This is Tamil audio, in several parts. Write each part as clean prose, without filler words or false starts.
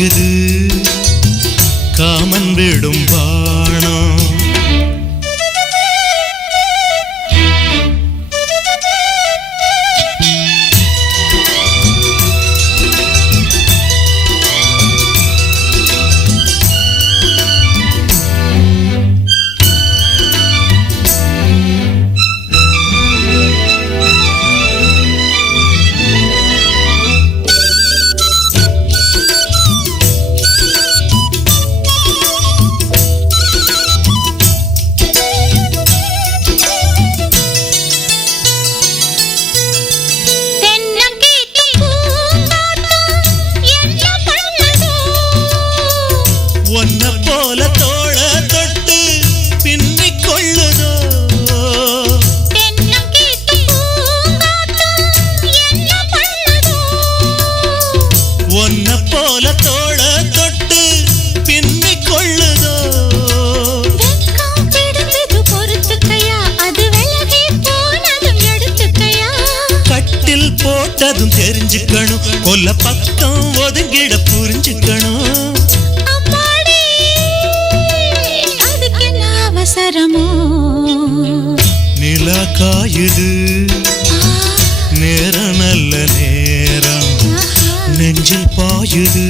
பாயுது காமன் விடும் பாணம். போட்டதும் தெரிஞ்சுக்கணும், கொல்ல பக்கம் ஒதுங்கிட புரிஞ்சுக்கணும். அதுக்கு என்ன அவசரமோ? நிலா காயுது நேரம் நல்ல நேரம், நெஞ்சில் பாயுது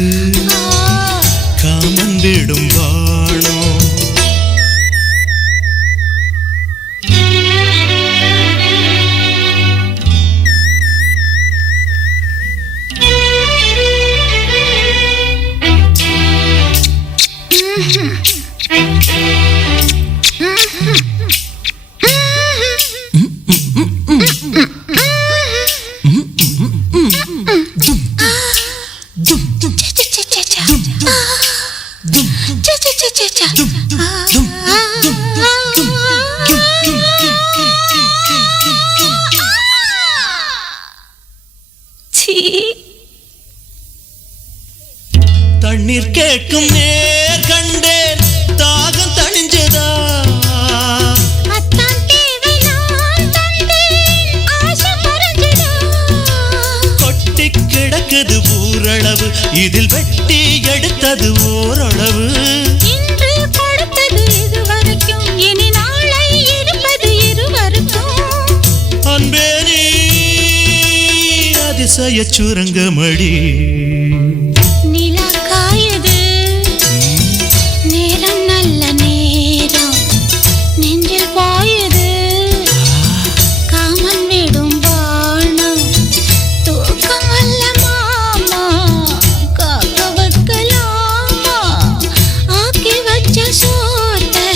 காமன் விடும் வாணம். தண்ணீர் கேட்கும் நேர் கண்டேன், தாகம் தணிஞ்சதா? கொட்டி கிடக்குது ஊரளவு, இதில் வெட்டி எடுத்தது ஓரளவு. இன்று கொடுத்தது இதுவரைக்கும், இனி நாளை இருப்பது இருவருக்கும். அன்பே நீ அதிசய சுரங்கமடி. நேரம் நல்ல நேரம், நெஞ்சில் பாயுது காமன் விடும் வாணம். தூக்கம் வல்ல மாமா காக்க வைக்கலாமா? ஆக்கி வச்ச சோத்தை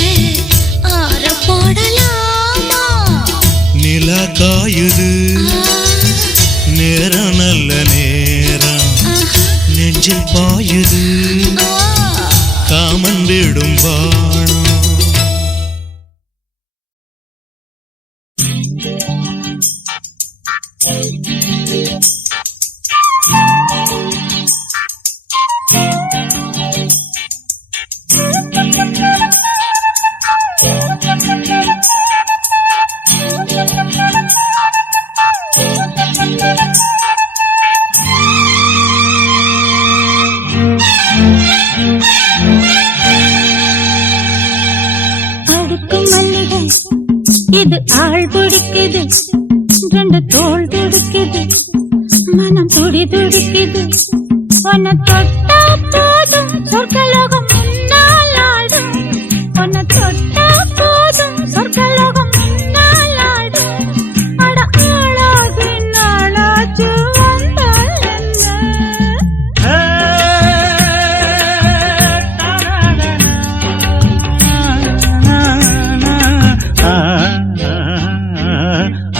ஆற போடலாமா? நிலா காயுது நேரம் நல்ல நேரம், நெஞ்சில் பாயுது காமன் விடும் வாணம். இது ஆள் பிடிக்குது, ரெண்டு தோள் துடிக்குது, மனம் துடி துடிக்குது. உன்னை தொட்டா போதும் சொர்க்கலோகம் முன்னால் ஆடும், உன்னை தொட்டா போதும் சொர்க்கலோகம் முன்னால் ஆடும். அட ஆளாகி நாளாச்சு வந்தால்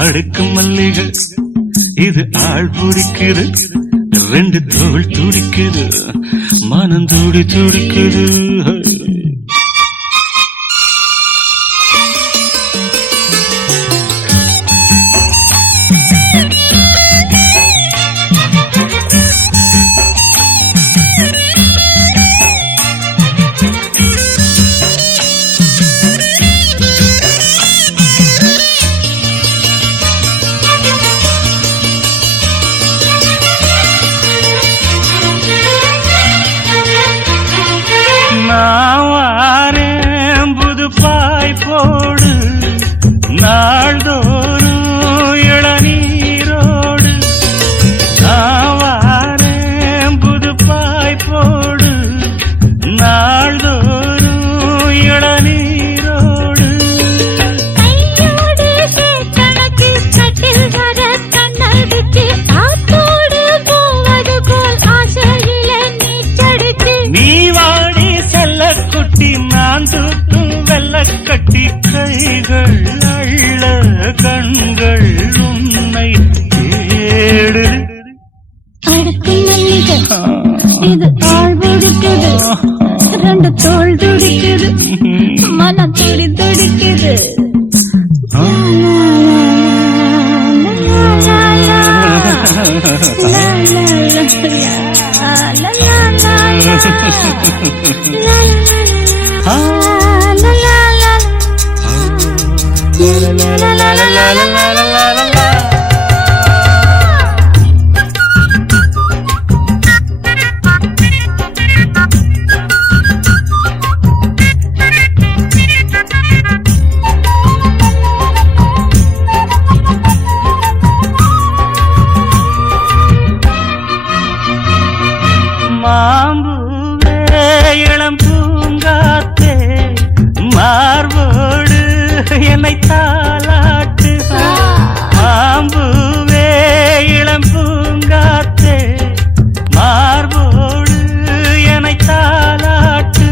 அடுக்கு மல்லிகை இது ஆள் பிடிக்குது, ரெண்டு தோள் துடிக்குது, மனம் துடி துடிக்குது. நான் வாரேன் புது பாய் போடு நாள்தோறும் இளநீரோடு நான் வாரேன் புது பாய் போடு நாள்தோறும் இளநீரோடு கையோடு கணக்கு கட்டில் வர கண்ணடிச்சு ஆத்தோடு போவது போல் ஆசையிலே நீச்சடிச்சு நீ வாடி செல்ல குட்டி நான் தூக்கும் வெள்ள கட்டி கைகள் அள்ள கண்கள் உன்னை தேடு அடுக்கும் மல்லிகை இது ஆள் பிடிக்குது ரெண்டு தோள் துடிக்குது மனம் துடி துடிக்குது மாம்பூவே இளம் பூங்காத்தே மார்போடு என்னை தாலாட்டு மாம்பூவே இளம் பூங்காத்தே மார்போடு என்னை தாலாட்டு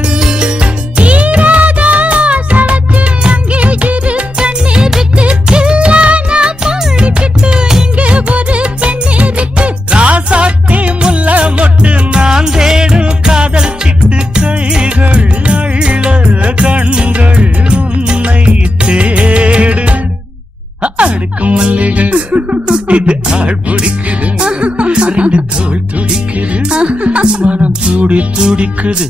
ராசாத்தி முல்ல மொட்டு நான் தேடும் காதல் சிட்டு கைகள் அள்ள கண்கள் உன்னை தேடு அடுக்கும் மல்லிகை இது ஆள் பிடிக்குது ரெண்டு தோள் துடிக்குது மனம் துடி துடிக்குது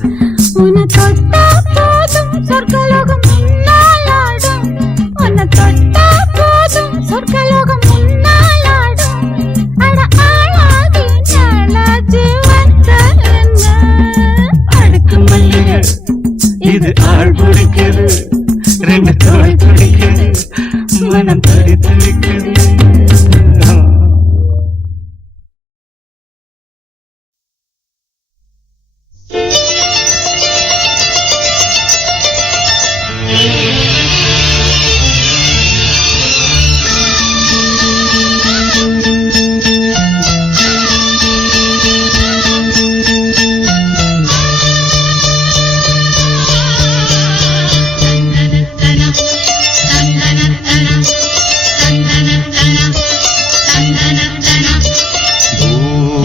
உன்னை தொட்டா போதும் சொர்க்கலோகம் முன்னாலாடும் உன்னை தொட்டா போதும் சொர்க்கலோகம் முன்னாலாடும் அட ஆளாகி நாளாச்சு வந்த என்ன அடுக்கும் மல்லிகை இது ஆள் பிடிக்குது ரெண்டு தோள் துடிக்குது மனம் துடி துடிக்குது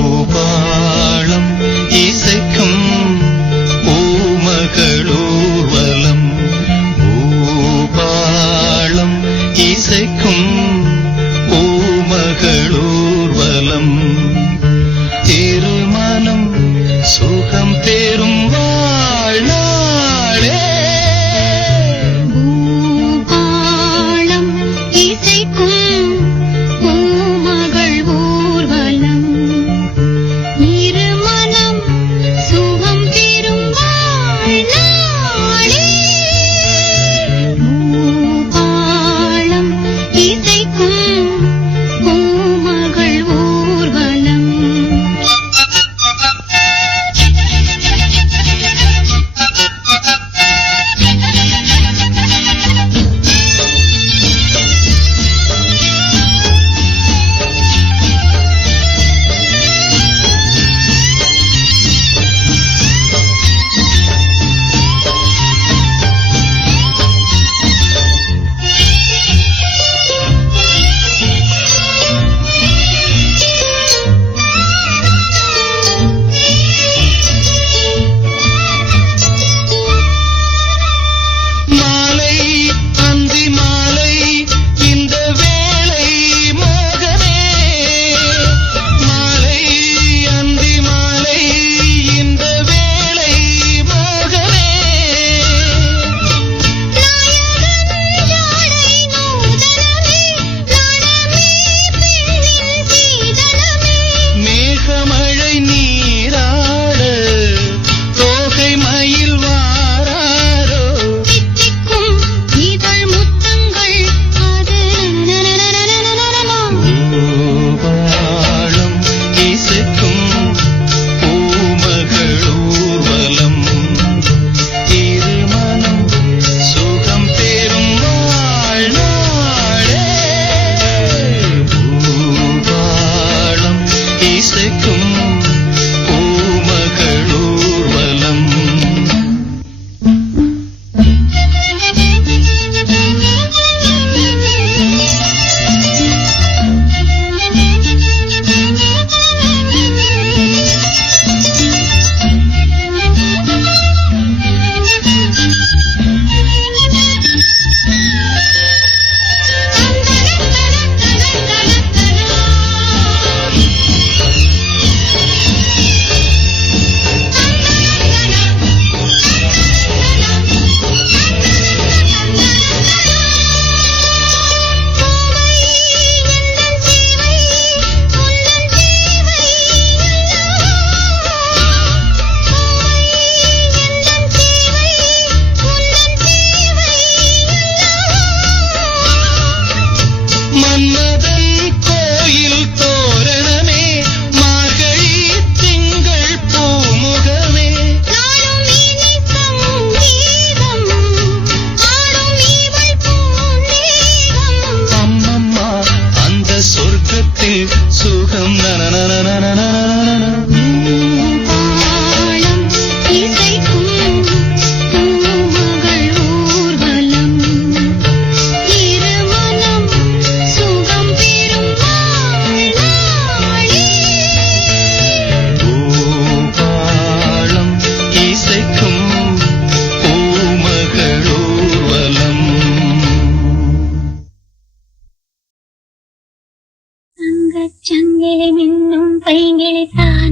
பூபாளம் இசைக்கும் பூமகளூர்வலம் பூபாளம் இசைக்கும் பூமகளூர்வலம் திருமணம் சுகம் பெறும் வாழ்நாளே பூபாளம் இசைக்கும் பூமகள் ஊர்வலம் இருமனம் சுகம் பெறும் வாழ்நாளே பூபாளம் இசைக்கும் பூமகள்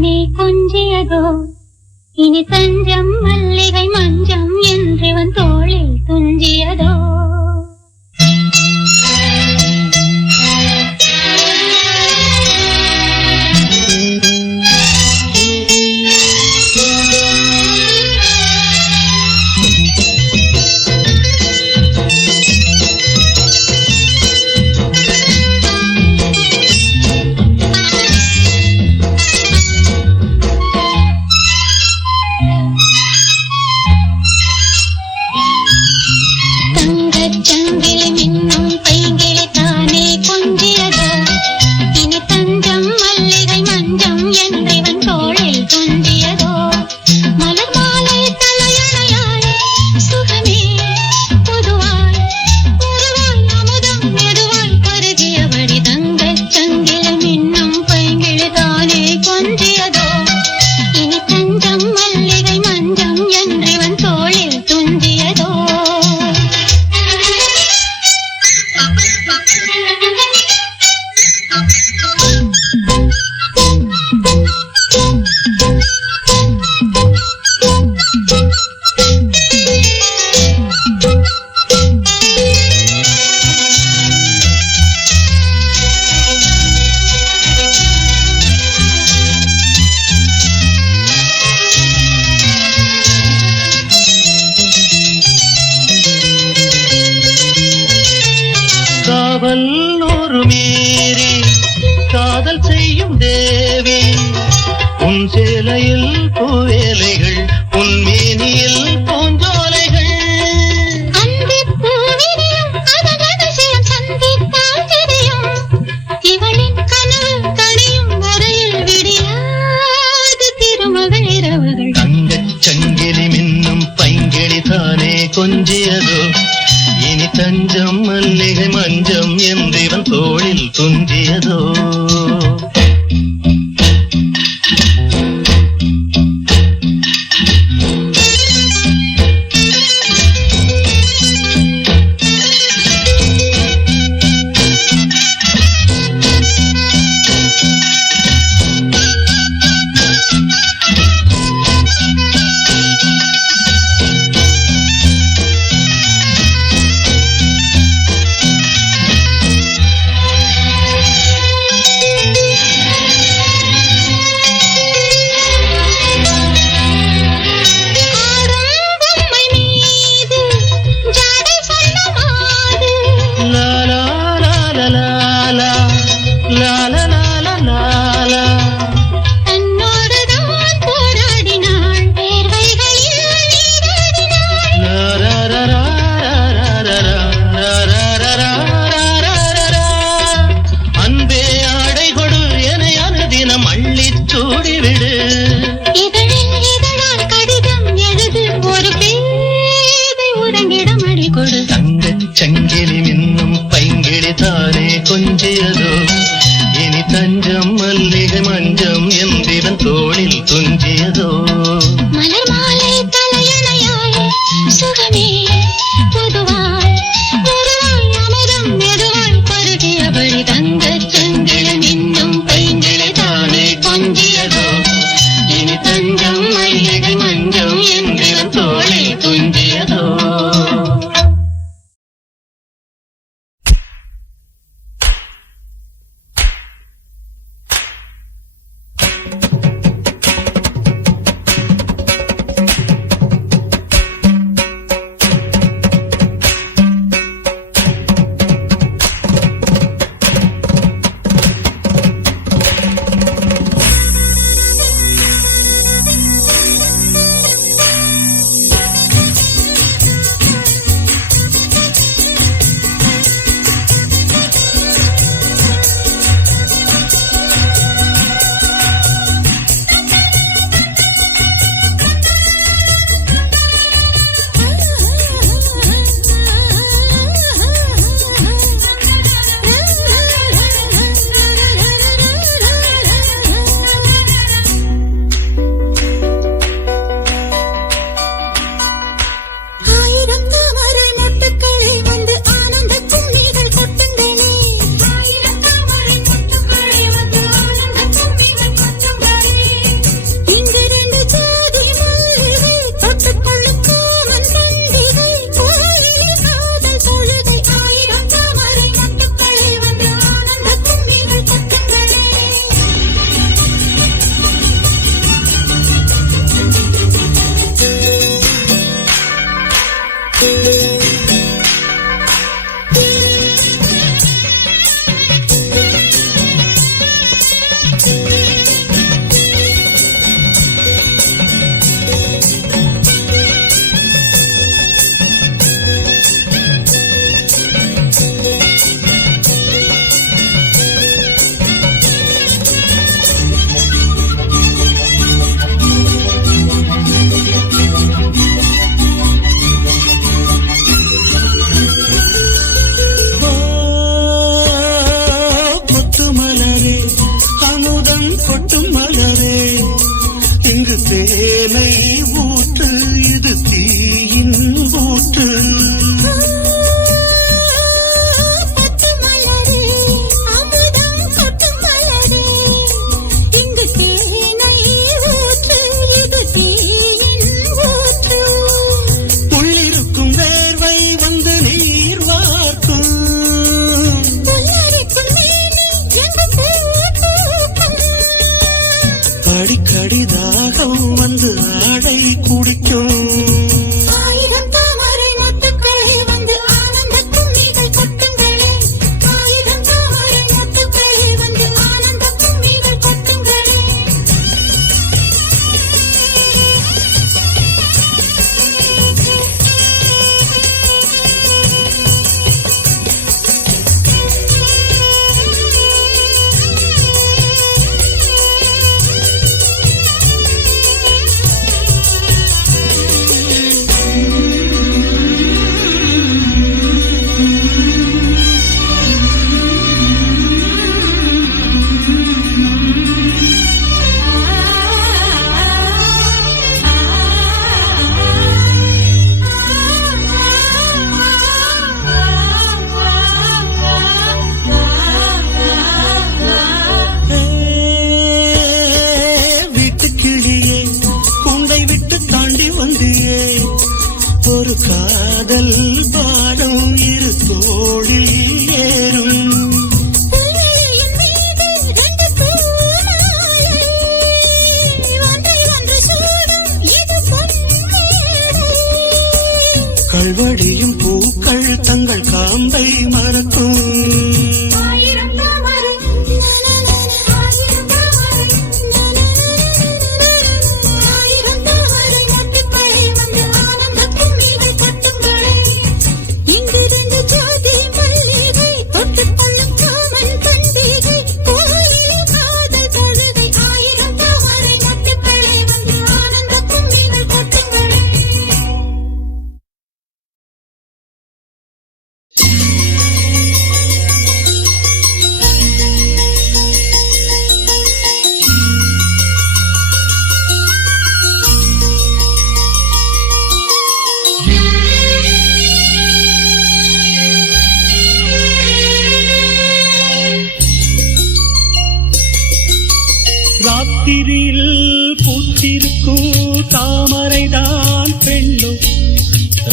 தானே கொஞ்சியதோ இனி தஞ்சம் மல்லிகை மஞ்சம் என்றவன் தோளில் துஞ்சியதோ. காவல் நூறு மீறி காதல் செய்யும் தேவி உன் சேலையில் பூவேலைகள் உன் மேனியில் பூஞ்சோலைகள். இவளின் கனவு கணியும் வரையில் விடியாது திருமகள் இரவுகள். தங்கச் சங்கிலி மின்னும் பைங்கிளி தானே கொஞ்சியதோ இனி தஞ்சம் மல்லிகை மஞ்சம் என்றவன் தோளில் துஞ்சியதோ. சங்கிலி மின்னும் பைங்கிளி தானே கொஞ்சியதோ இனி தஞ்சம் மல்லிகை மஞ்சம் என்றவன் தோளில் துஞ்சியதோ. மலர் மாலை தலையணையாய் சுகமே பொதுவாய் பொதுவாய் அமுதம் மெதுவாய் பருகியபடி தங்கச் சங்கிலி மின்னும் பைங்கிளி தானே கொஞ்சியதோ இனி தஞ்சம் மல்லிகை மஞ்சம் என்றவன் தோளில் துஞ்சியதோ. தேனை ஊற்று இது தீயின் ஊற்று பத்து மலரே அமுதம் கொட்டும் மலரே இங்கு தேனை ஊற்று இது தீயின் ஊற்று உள்ளிருக்கும் வேர்வை வந்து நீர் வார்க்கும் புல்லரிக்கும் மேனி எங்கு பூக்கும் அடிக்கடி தாகம் வந்து ஆடை குடிக்கும் ஆயிரம் தாமரை மொட்டுக்களே வந்து ஆனந்த கும்மிகள் கொட்டுங்களே ஆயிரம் தாமரை மொட்டுக்களே வந்து ஆனந்த கும்மிகள் கொட்டுங்களே வீட்டுக்கிளியே கூண்டை விட்டு தாண்டி வந்தியே ஒரு காதல் பாடம் இரு தோளில் ஏறும் புல்வெளியின் மீது ரெண்டு பூமாலை ஒன்றை ஒன்று சூடும் இது பொன்மேடை கல்வடியும் பூக்கள் தங்கள் காம்பை மறக்கும் ஆயிரம் தாமரை ஆயிரம் தாமரை ஆயிரம் தாமரை மொட்டுக்களே வந்து ஆனந்த கும்மிகள் கொட்டுங்களே இங்கிருந்து ஜோதி மல்லிகை தொட்டுக் கொள்ளும் காமன் பண்டிகை கோயிலில் காதல் தொழுகை ஆயிரம் தாமரை மொட்டுக்களே வந்து ஆனந்த கும்மிகள் கொட்டுங்களே ராத்திரியில் பூத்திருக்கும் தாமரைதான் பெண்ணும்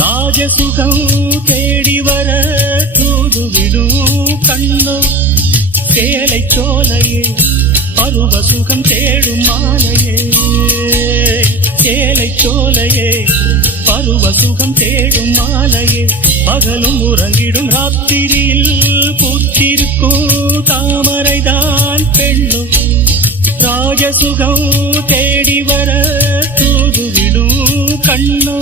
ராஜசுகம் தேடி வர தூதுவிடும் கண்ணும் சேலை சோலையே பருவ சுகம் தேடும் மாலையே சேலை சோலையே பருவ சுகம் தேடும் மாலையே பகலும் உறங்கிடும் ராத்திரியில் பூத்திருக்கும் தாமரைதான் பெண்ணும் ராஜசுகம் தேடி வர தூதுவிடும் கண்ணோ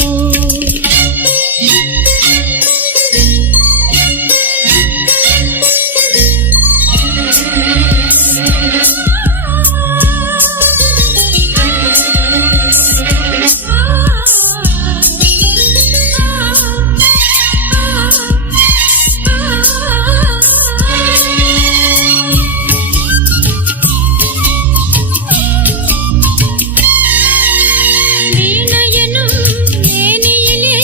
வீணையனும் மேனியிலே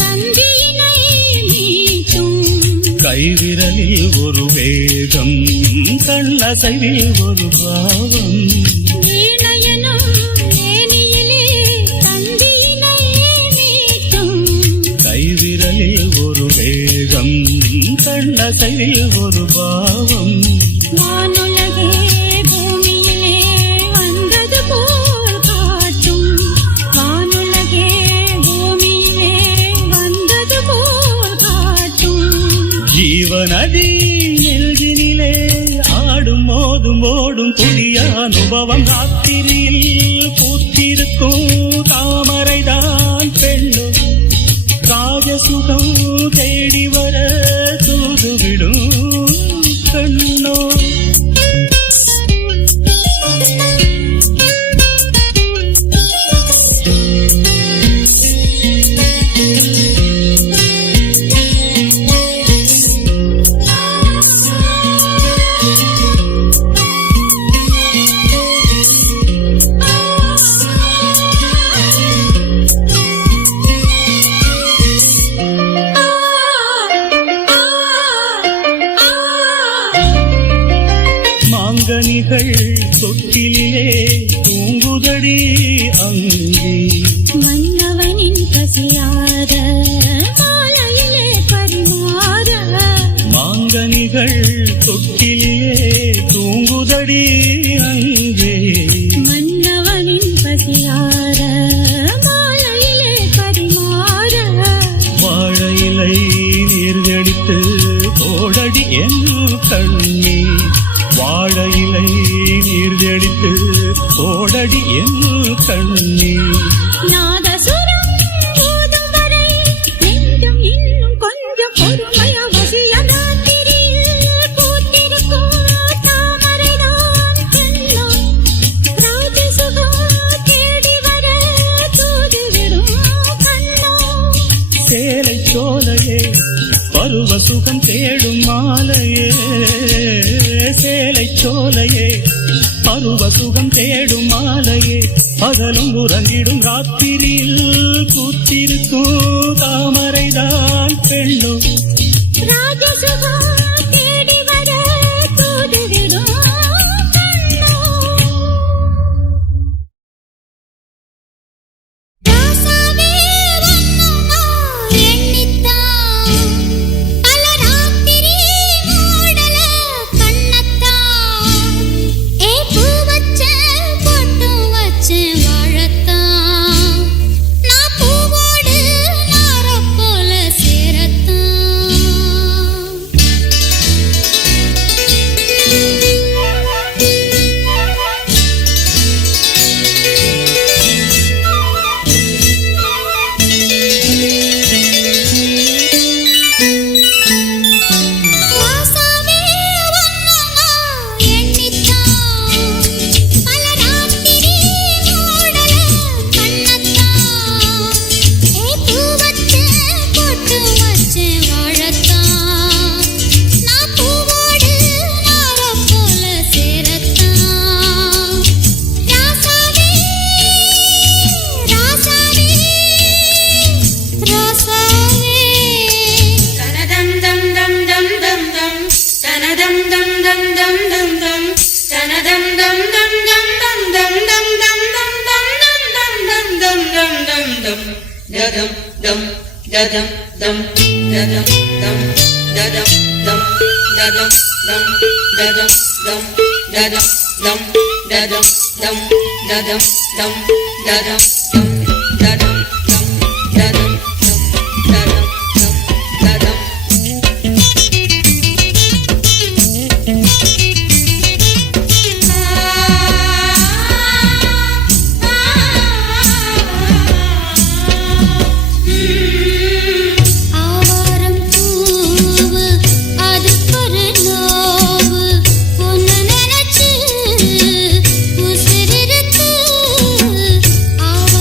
தந்தியினை மீட்டும் கைவிரலில் ஒரு வேகம் கண்ணசைவில் ஒரு பாவம் வீணையனும் மேனியிலே தந்தியினை மீட்டும் கைவிரலில் ஒரு வேகம் கண்ணசைவில் ஒரு பாவம் வானுலகே பூமியிலே வந்தது போல் காட்டும் வானுலகே பூமியிலே வந்தது ஜீவநதி நெஞ்சினிலே ஆடும் மோதும் ஓடும் புதிய அனுபவம் ராத்திரியில் பூத்திருக்கும் தாமரைதான் பெண்ணும் ராஜசுகம் தேடி வர தூதுவிடும் கண்ணோ மாங்கனிகள் தொட்டிலே தூங்குதடி அங்கே மன்னவனின் பசியார மாலையிலே பரிமாற மாங்கனிகள் தொட்டிலே தூங்குதடி அங்கே மன்னவனின் பசியார மாலையிலே பரிமாற வாழையிலை நீர்கடித்து ஓடடி என் கண்ணே வாழையிலை நீர்கடித்து ஓடடி என் கண்ணே நாதசுரம் போதும் வரை நெஞ்சம் இன்னும் கொஞ்சம் பொறுமைய வசிய ராத்திரியில் பூத்திருக்கும் தாமரைதான் பெண்ணோ ராஜசுகம் தேடி வர தூதுவிடும் கண்ணோ சேலை சோலையே பருவ சுகம் தேடும் மாலையே சேலை சோலையே பருவ சுகம் தேடும் மாலையே பகலும் உறங்கிடும் ராத்திரியில் பூத்திருக்கும் தாமரைதான் பெண்ணும் ராஜசுகம் தேடி வர தூதுவிடும் கண்ணோ ராசாவே வண்ணமா எண்ணித்தான் பல ராத்திரி மூடல கண்ணத்தான் ஏ பூ வச்ச பொட்டு வச்ச வாழத்தான் நான் பூவோடு நாரப் போல சேரத்தான் ராசாவே வண்ணமா எண்ணித்தான் பல ராத்திரி மூடல கண்ணத்தான் ஏ பூ வச்ச பொட்டு வச்ச வாழத்தான் நான் பூவோடு நாரப் போல சேரத்தான் ராசாவே ராசாவே ராசாவே தனதம் தம் தம் தம் தம் தம் தனதம் தம் தம் தம் தம் தம் தனதம் தம் தம் தம் தம் தம் தம் தம் தம் தம் தம் தம் தம் தம் ததம் தம் ததம் தம் ததம் தம் ததம் தம் ததம் தம் ததம் தம் ததம் தம் ததம் தம் ததம் தம் ததம் தம் ததம் தம் ததம் தம் ஆவாரம் பூவு அதுக்கொரு நோவு உன்னை நினைச்சு உசிரிருக்கு ஆவாரம்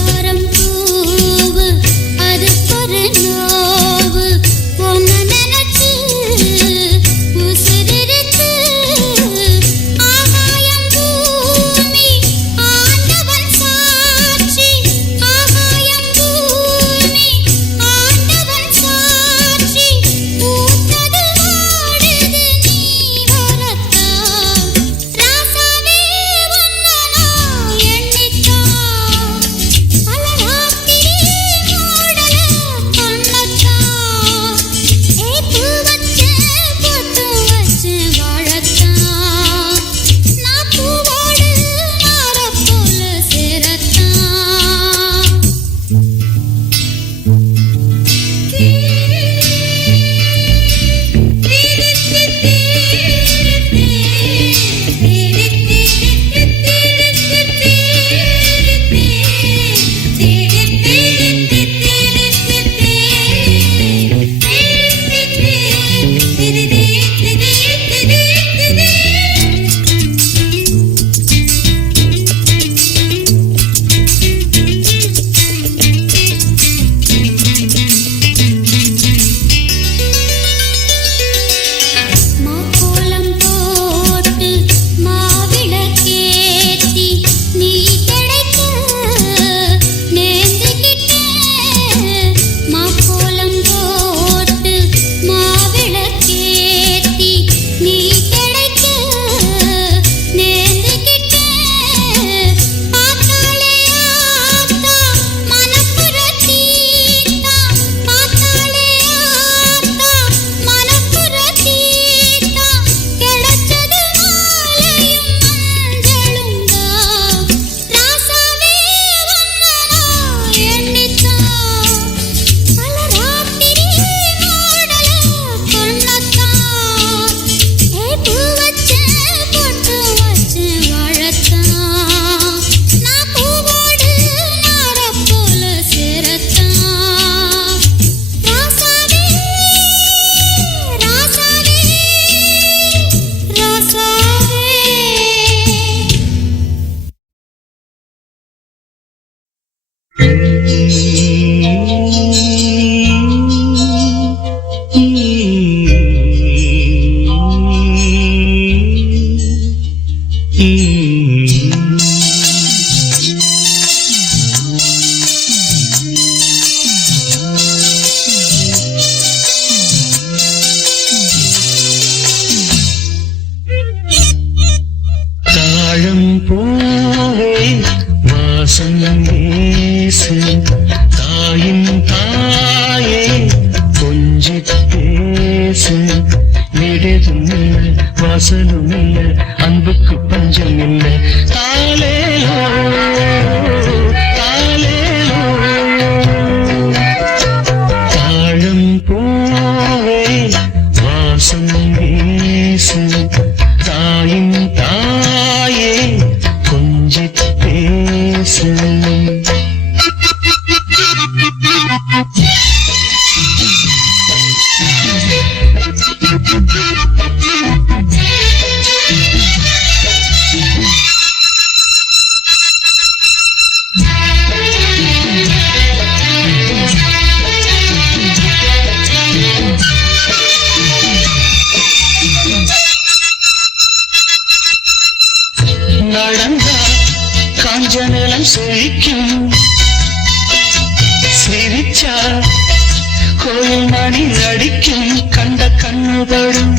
மணி அடிக்கும் கண்ட கண்ணுபடும்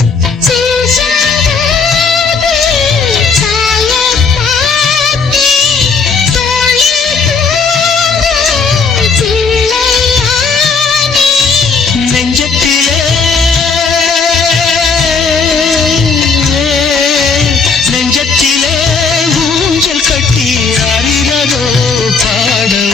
நெஞ்சத்திலே நெஞ்சத்திலே ஊஞ்சல் கட்டி அறிகிறதோ பாடல்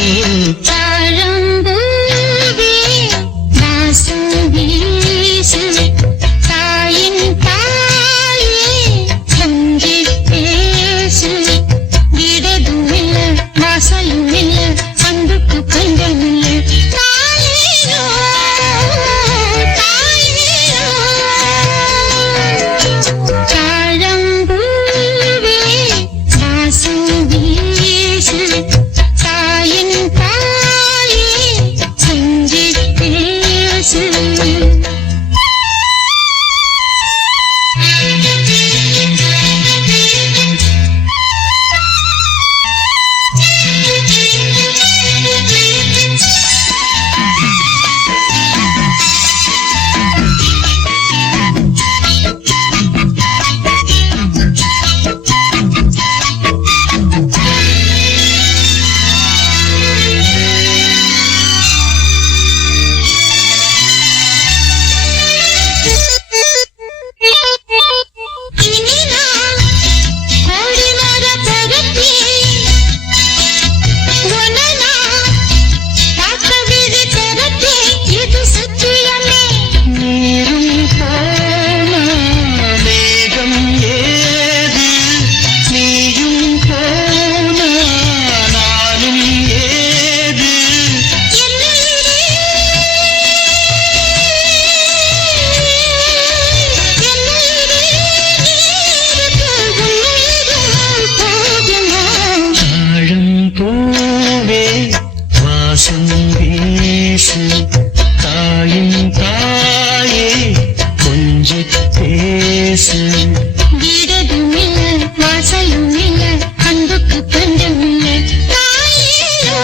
தாயின் தாயே கொஞ்சி பேசு வீடதும் இல்ல வாசலும் இல்ல அன்புக்கு பஞ்சம் இல்ல தாயோ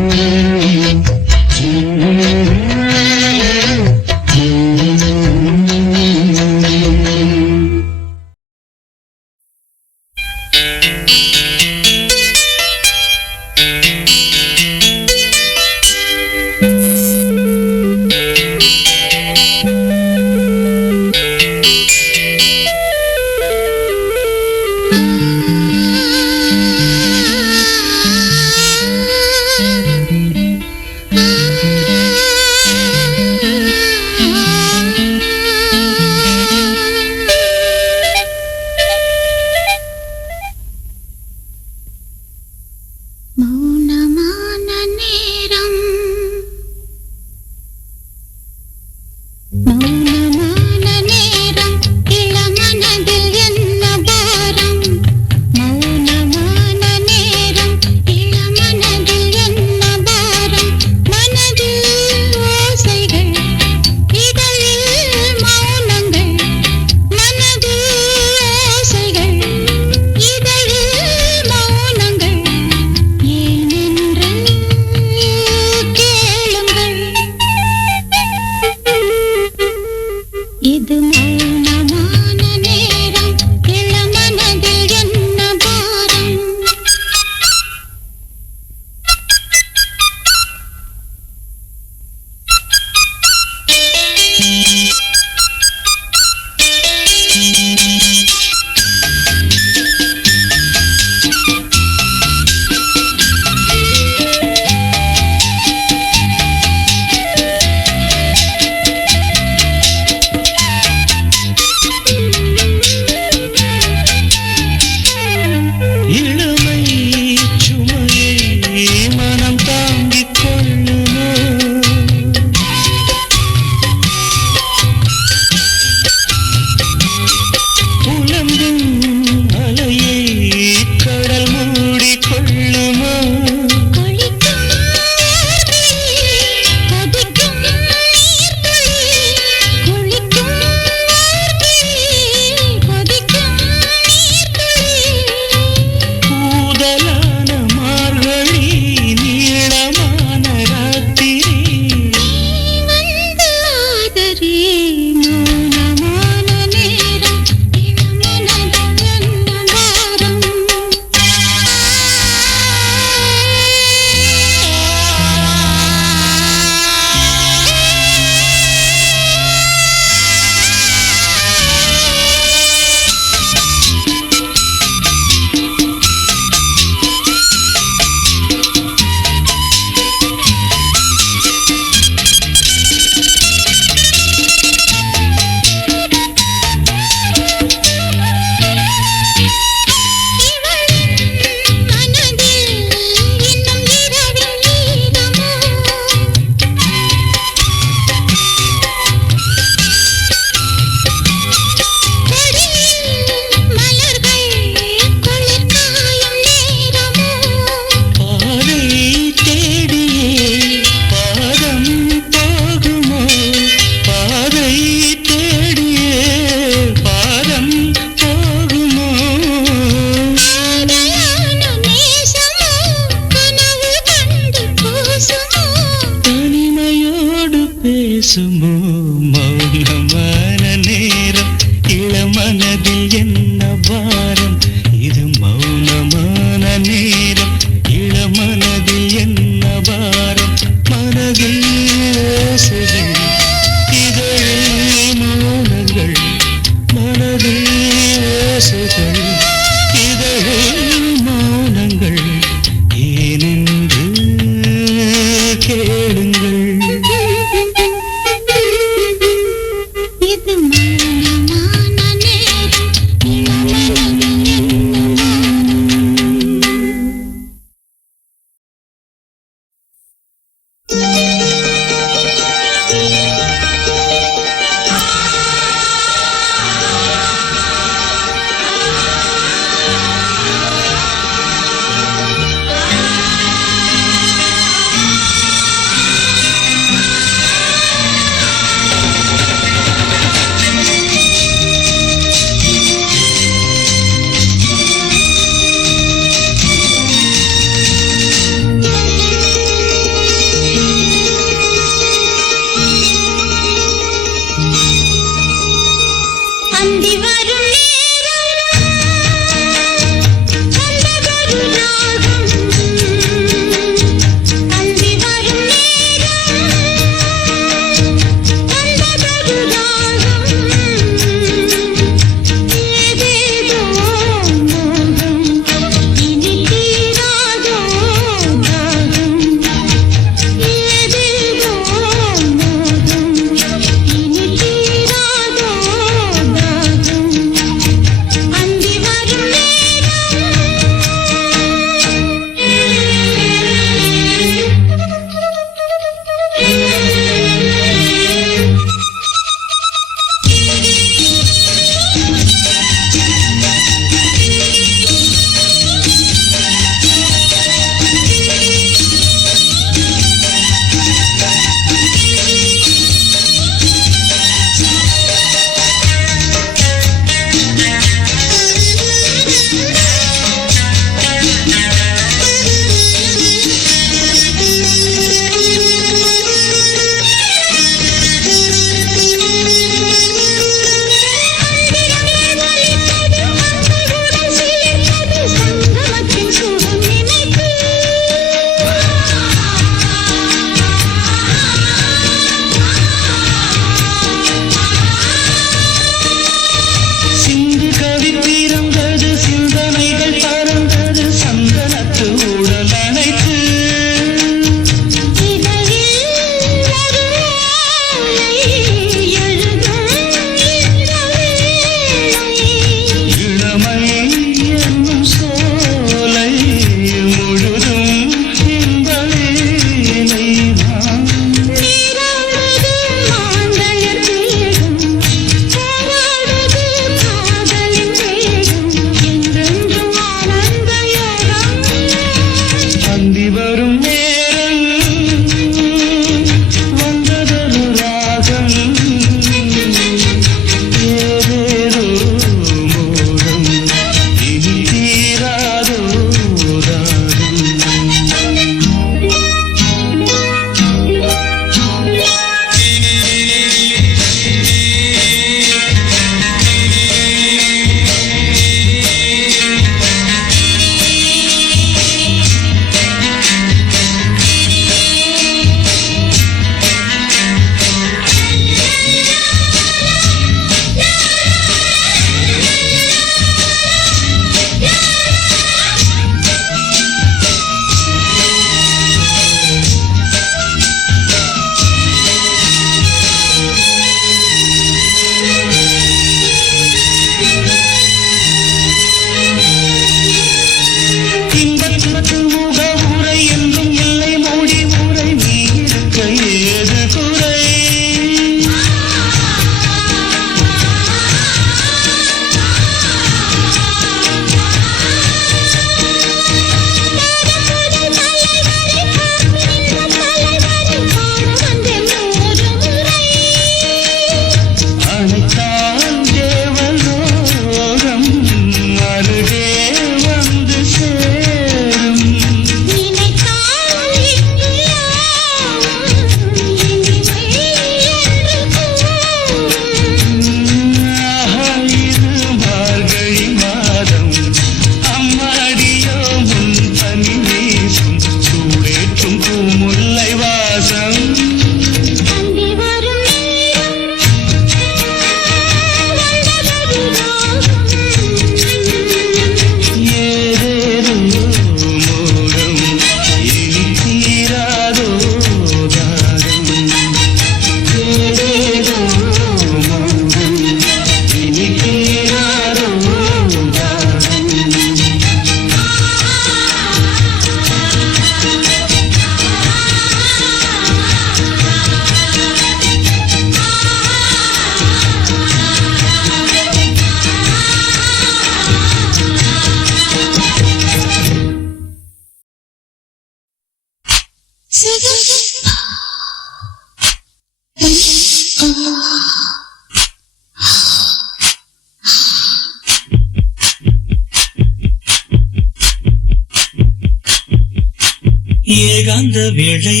ஏகாந்த வேளை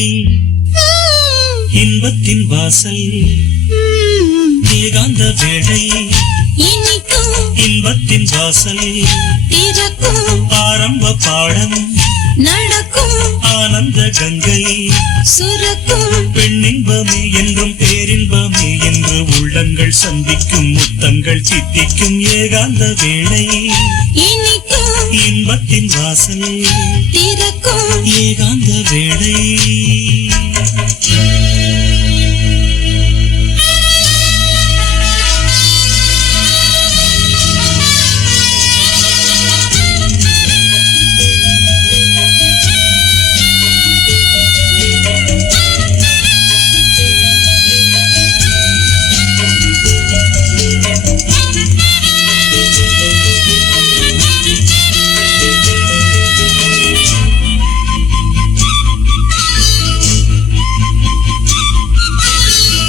இன்பத்தின் வாசல் ஏகாந்த வேளை இனிக்கும் இன்பத்தின் வாசல் திறக்கும் ஆரம்ப பாடம் நடக்கும் ஆனந்த கங்கை சுரக்கும் பெண்ணின்பமே என்றும் பேரின்பமே என்று உள்ளங்கள் சந்திக்கும் முத்தங்கள் சித்திக்கும் ஏகாந்த வேளை இனிக்கும் இன்பத்தின் வாசல் திறக்கும் ஏகாந்த வேளை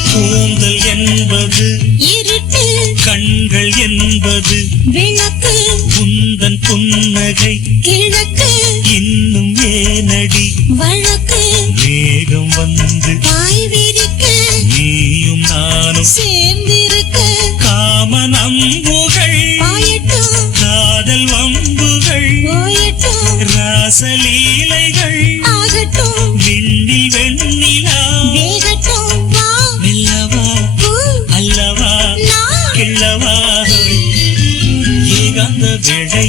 கூந்தல் என்பது இருட்டு கண்கள் என்பது விளக்கு உந்தன் புன்னகை கிழக்கு இன்னும் ஏனடி வழக்கு மேகம் வந்து பாய் விரிக்க நீயும் நானும் சேர்ந்திருக்க காமன் அம்புகள் பாயட்டும் காதல் வம்புகள் போயட்டும் ராசலீலைகள் ஆகட்டும் விண்ணில் வெண்ணிலா வேகட்டும் வா மெல்லவா பூ அல்லவா நான் கிள்ளவா ஏகாந்த வேளை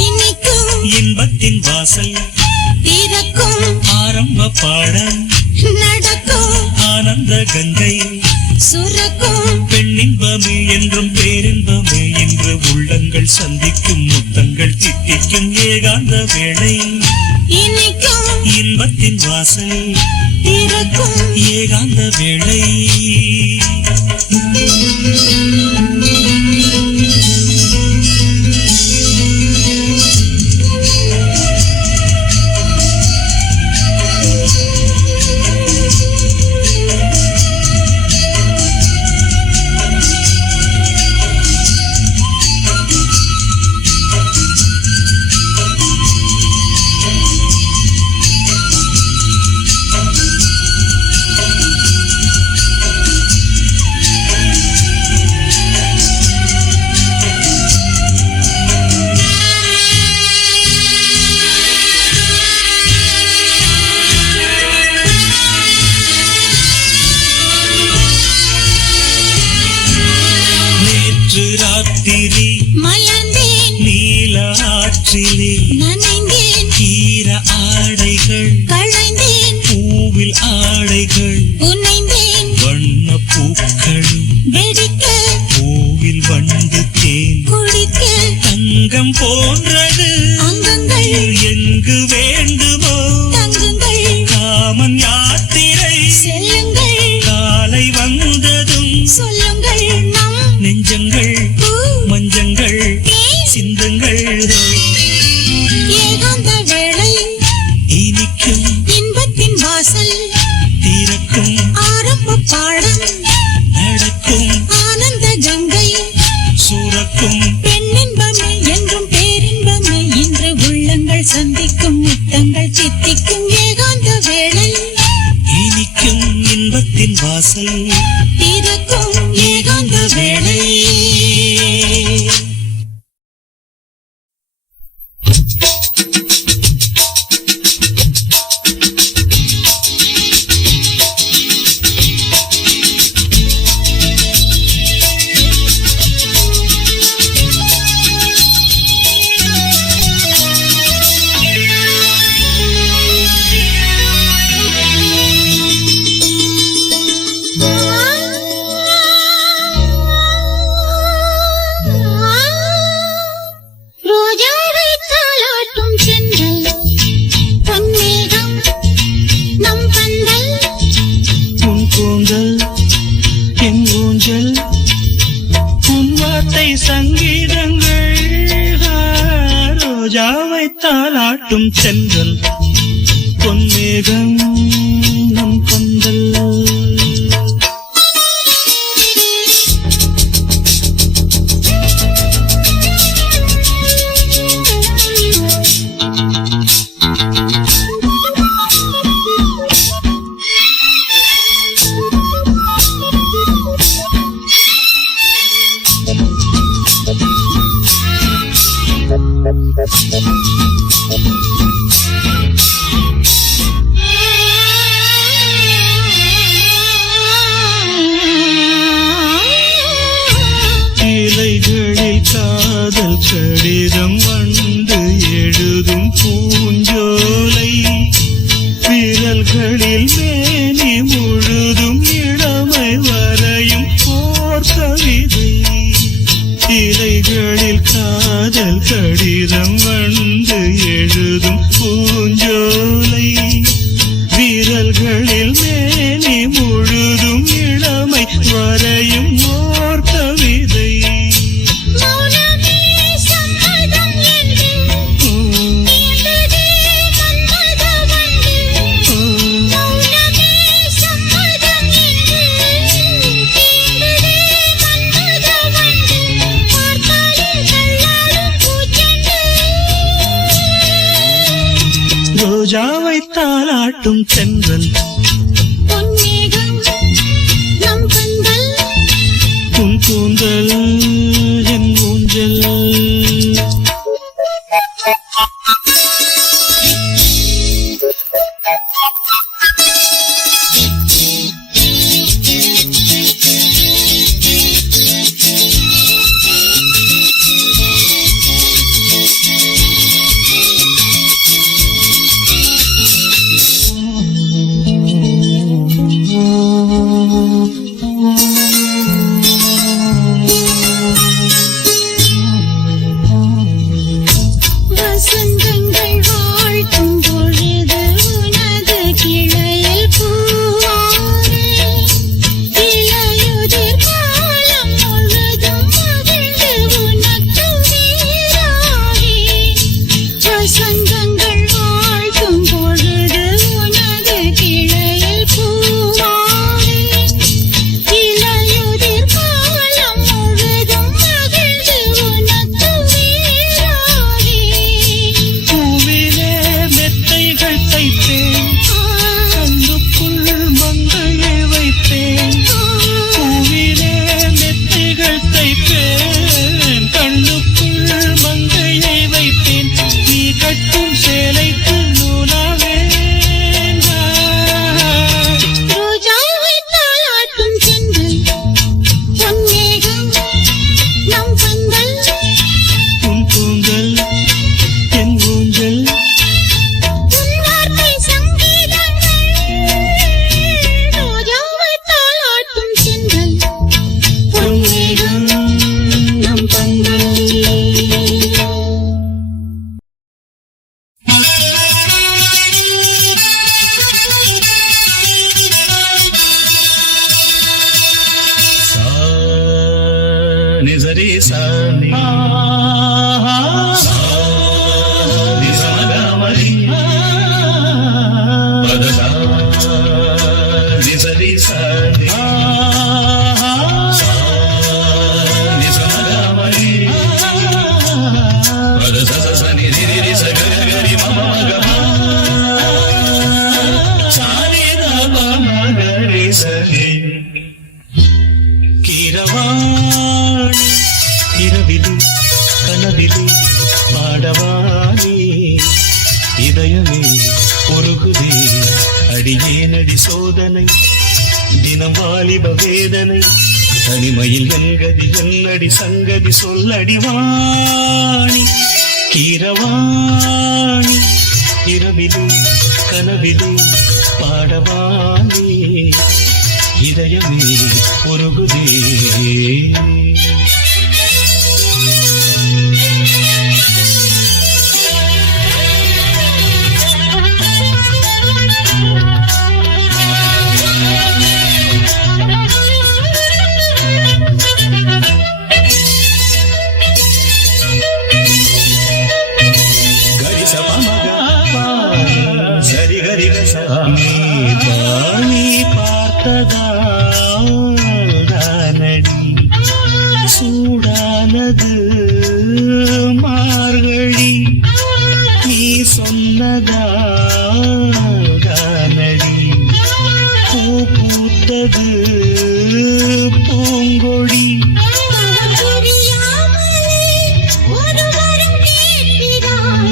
இனிக்கும் இன்பத்தின் வாசல் திறக்கும் ஆரம்ப பாடம் நடக்கும் ஆனந்த கங்கை சுரக்கும் பெண்ணின்பமே என்றும் பேரின்பமே என்று உள்ளங்கள் சந்திக்கும் முத்தங்கள் தித்திக்கும் ஏகாந்த வேளை இனிக்கும் இன்பத்தின் வாசல் திறக்கும் ஏகாந்த வேளை நேற்று ராத்திரி மலர்ந்தேன் நீல ஆற்றிலே நனைந்தேன் ஈர ஆடைகள் களைந்தேன் பூவில் ஆடைகள் புனைந்தேன் வண்ண பூக்களும் வெடிக்க பூவில் வண்டு தேன் குடிக்க தங்கம் போன்றது அங்கங்கள் எங்கு வேண்டுமோ தங்குங்கள் காமன் யாத்திரை செல்லுங்கள் காலை வந்ததும் சொல்லுங்கள் நம் நெஞ்சங்கள் பூ மஞ்சங்கள் தேன் சிந்தங்கள் ஏகாந்த வேளை இனிக்கும் இன்பத்தின் வாசல் திறக்கும் ஆரம்ப பாடம் நடக்கும் ஆனந்த கங்கை சுரக்கும் பெண்ணின்பமே என்றும் பேரின்பமே இன்று உள்ளங்கள் சந்திக்கும் முத்தங்கள் சித்திக்கும் ஏகாந்த வேளை இனிக்கும் இன்பத்தின் வாசல் திறக்கும் ஏகாந்த வேளை ரோஜாவை தாலாட்டும் சென்றல் பொன்மேகம் நம் பந்தல் உன் கூந்தல் என் ஊஞ்சல் உன் வார்த்தை சங்கீதங்கள் ரோஜாவை தாலாட்டும் சென்றல் பொன்மேகம் நம் பந்தல் இலைகளில் காதல் கடிதம் வந்து எழுதும் பூஞ்சோலை விரல்களில் மேனி முழுதும் இளமை வரையும் போர் கவிதை இலைகளில் காதல் கடிதம் வந்து எழுதும் பூஞ்சோலை விரல்களில் மேனி முழுதும் இளமை வரையும் ஓர் கவிதை மௌனமே சம்மதம் என்று தீண்டதே மன்மத வண்டு மௌனமே சம்மதம் என்று தீண்டதே மன்மத வண்டு பார்த்தாலே தள்ளாடும் பூச்செண்டு ரோஜாவை தாலாட்டும் தென்றல் பொன்மேகம் நம் கண்கள் உன் கூந்தல் என் ஊஞ்சல் வசந்தங்கள் வாழ்த்தும் பொழுது உனது கிளையில் பூவானே இலையுதிர் காலம் முழுதும் மகிழ்ந்து உனக்கு வீராகி வசந்தங்கள் வாழ்த்தும் பொழுது உனது கிளையில் பூவானே இலையுதிர் காலம் முழுதும் மகிழ்ந்து உனக்கு வீராகி பூவிலே மெத்தைகள் தைப்பேன் கண்ணுக்குள் மங்கையை வைப்பேன் பூவிலே மெத்தைகள் தைப்பேன் கண்ணுக்குள் மங்கையை வைப்பேன் நீ கட்டும் சேலைக்கு நூலாவேன் ரோஜாவை தாலாட்டும் சென்றல் பொன்மேகம் நம் கண்கள் உன் கூந்தல் என் ஊஞ்சல் உன் வார்த்தை சங்கீதங்கள் ரோஜாவை தாலாட்டும் சென்றல் பொன்மேகம் நம் கண்கள் நிசரி சாணி நிசமகமரி பதசா நிசரி சாணி நிசமகமரி பதசா சனி நிரி சகரி மமகம சாணி மமகரி சனி கீரவாணி இரவிலும் கனவிலும் பாடவானே இதயமே உருகுதே அடியேனடி சோதனை தினம் வாலிப வேதனை தனிமையில் என்கதி என்னடி சங்கதி சொல்லடி வாணி கீரவாணி இரவிலும் கனவிலும் பாடவானே இதயமே உருகுதே சரி கரி சாமி பாணி பார்த்ததானடி சூடானது மார்கழி நீ சொன்னதானடி பூ பூத்தது பூங்கொடி புரியாமலே ஒருவரும் கேட்கிறாய்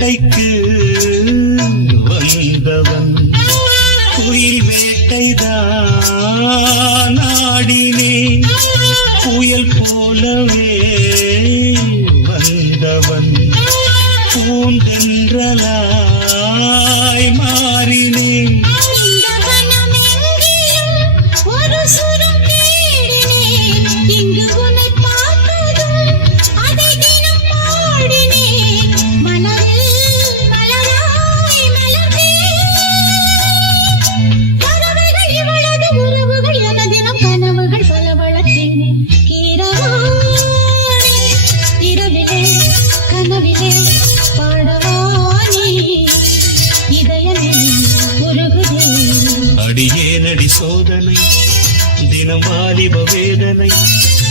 வேட்டைக்கு வந்தவன் குயில் வேட்டைதான் நாடினேன் புயல் போலவே வந்தவன் பூந்தென்றலாய் மாறினேன் இந்த வனம் எங்கேயும் ஒரு சுரம் தேடினேன். இங்கு உன்னை பார்த்ததும் அதை தினம் பாடினேன். மலரில் மலராய் மலர்ந்தேன். பறவைகள் இவளது உறவுகள் என தினம் கனவுகள் பல வளர்த்தேன். கீரவாணி இரவிலே கனவிலே பாடவானே இதயமே உருகுதே. அடியேனடி சோதனை தினம் வாலிப வேதனை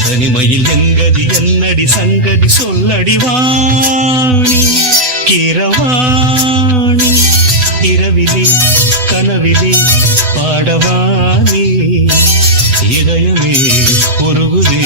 தனிமையில் எங்கதி என்னடி சங்கதி சொல்லடி வாணி கிரவாணி இரவிலே கனவிலே பாடவானே இதயமே உருகுதே.